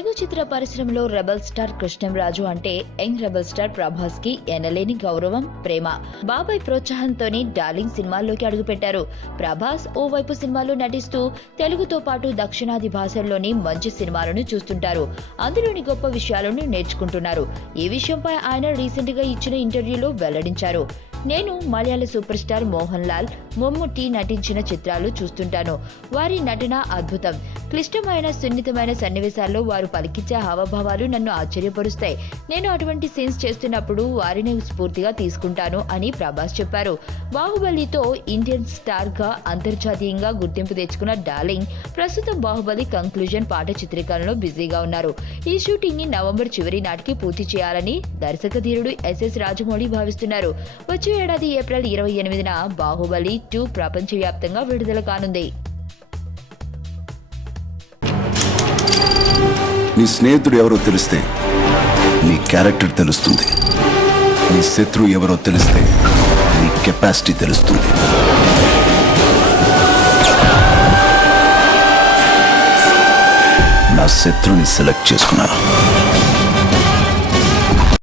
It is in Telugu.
తెలుగు చిత్ర పరిశ్రమలో రెబల్ స్టార్ కృష్ణంరాజు అంటే యంగ్ రెబల్ స్టార్ ప్రభాస్ కి ఎనలేని గౌరవం, ప్రేమ. బాబాయ్ ప్రోత్సాహంతోనే డార్లింగ్ సినిమాల్లోకి అడుగుపెట్టారు. ప్రభాస్ ఓవైపు సినిమాల్లో నటిస్తూ తెలుగుతో పాటు దక్షిణాది భాషల్లోని మంచి సినిమాలను చూస్తుంటారు. అందులోని గొప్ప విషయాలను నేర్చుకుంటున్నారు. ఈ విషయంపై ఆయన రీసెంట్ గా ఇచ్చిన ఇంటర్వ్యూలో వెల్లడించారు. నేను మలయాళ సూపర్ స్టార్ మోహన్ లాల్, మమ్ముట్టి నటించిన చిత్రాలు చూస్తుంటాను. వారి నటన అద్భుతం. క్లిష్టమైన సున్నితమైన సన్నివేశాల్లో వారు పలికించే హావభావాలు నన్ను ఆశ్చర్యపరుస్తాయి. నేను అటువంటి సీన్స్ చేస్తున్నప్పుడు వారిని స్ఫూర్తిగా తీసుకుంటాను అని ప్రభాస్ చెప్పారు. బాహుబలితో ఇండియన్ స్టార్ గా అంతర్జాతీయంగా గుర్తింపు తెచ్చుకున్న డార్లింగ్ ప్రస్తుతం బాహుబలి కంక్లూజన్ పాట చిత్రీకరణలో బిజీగా ఉన్నారు. ఈ షూటింగ్ ని నవంబర్ చివరి నాటికి పూర్తి చేయాలని దర్శక ధీరుడు ఎస్ఎస్ రాజమౌళి భావిస్తున్నారు. వచ్చే ఏడాది ఏప్రిల్ 28న బాహుబలి 2 ప్రపంచవ్యాప్తంగా విడుదల కానుంది. నీ స్నేహితుడు ఎవరో తెలిస్తే నీ క్యారెక్టర్ తెలుస్తుంది. నీ శత్రువు ఎవరో తెలిస్తే నీ కెపాసిటీ తెలుస్తుంది. నా శత్రువుని సెలెక్ట్ చేసుకున్నాను.